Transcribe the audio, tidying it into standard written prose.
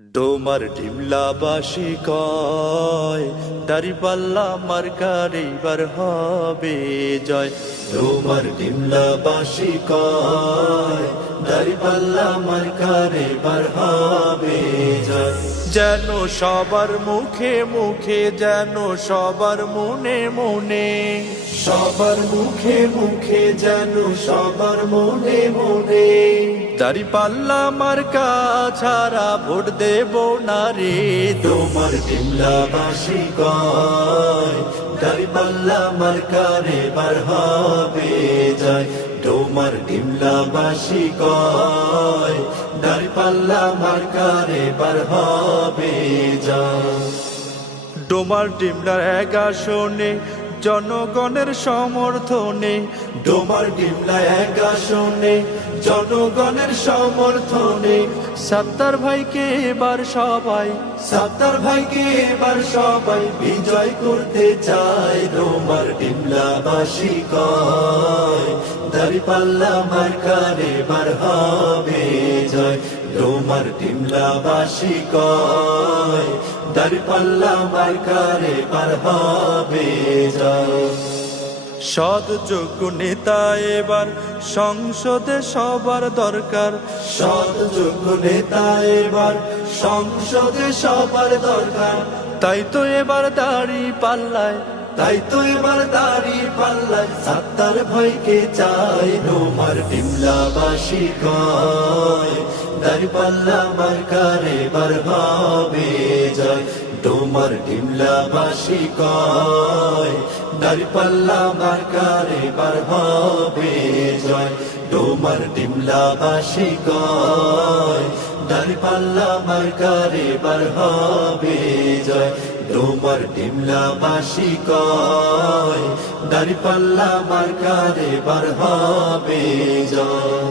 ডোমার ডিমলাবাসী কয় দাঁড়িপাল্লা মার্কার এইবার হবে জয়। ডোমার ডিমলাবাসী কয় দাঁড়িপাল্লা মার্কার এইবার হবে জয়। যেন সবার মুখে মুখে, যেন সবার মনে মনে, সবার মুখে মুখে, যেন সবার মনে মনে, দাঁড়িপাল্লা মার্কা ছাড়া ভোট দেব না রে। ডোমার ডিমলাবাসী কয় দাঁড়িপাল্লা মার্কার এবার হবে জয়। ডোমার ডিমলাবাসী কয় দাঁড়িপাল্লা মার্কার এবার হবে জয়। ডোমার ডিমলার ১ আসনে জনগণের সমর্থনে, ডোমার ডিমলা ১ আসনে জনগণের সমর্থনে, সাত্তার ভাইকে এবার সবাই, সাত্তার ভাইকে এবার সবাই বিজয় করতে চায়। ডোমার ডিমলাবাসী কয় দাঁড়িপাল্লা মার্কার এবার হবে জয়। ডোমার ডিমলাবাসী কয় দাঁড়িপাল্লা মার্কার এবার হবে জয়। সৎ যোগ্য নেতা এবার সংসদে সবার দরকার, সৎ যোগ্য নেতা এবার সংসদে সবার দরকার। তাই তো এবার দাঁড়িপাল্লায়, তাই তো এবার দাঁড়িপাল্লায় সাত্তার ভাইকে চাই। ডোমার ডিমলাবাসী কয় দাঁড়িপাল্লা মার্কার এবার হবে জয়। ডোমার ডিমলাবাসী কয় দাঁড়িপাল্লা মার্কার এবার হবে জয়। ডোমার ডিমলাবাসী কয় দাঁড়িপাল্লা মার্কার এবার হবে জয়। ডোমার ডিমলাবাসী কয় দাঁড়িপাল্লা মার্কার এবার হবে জয়।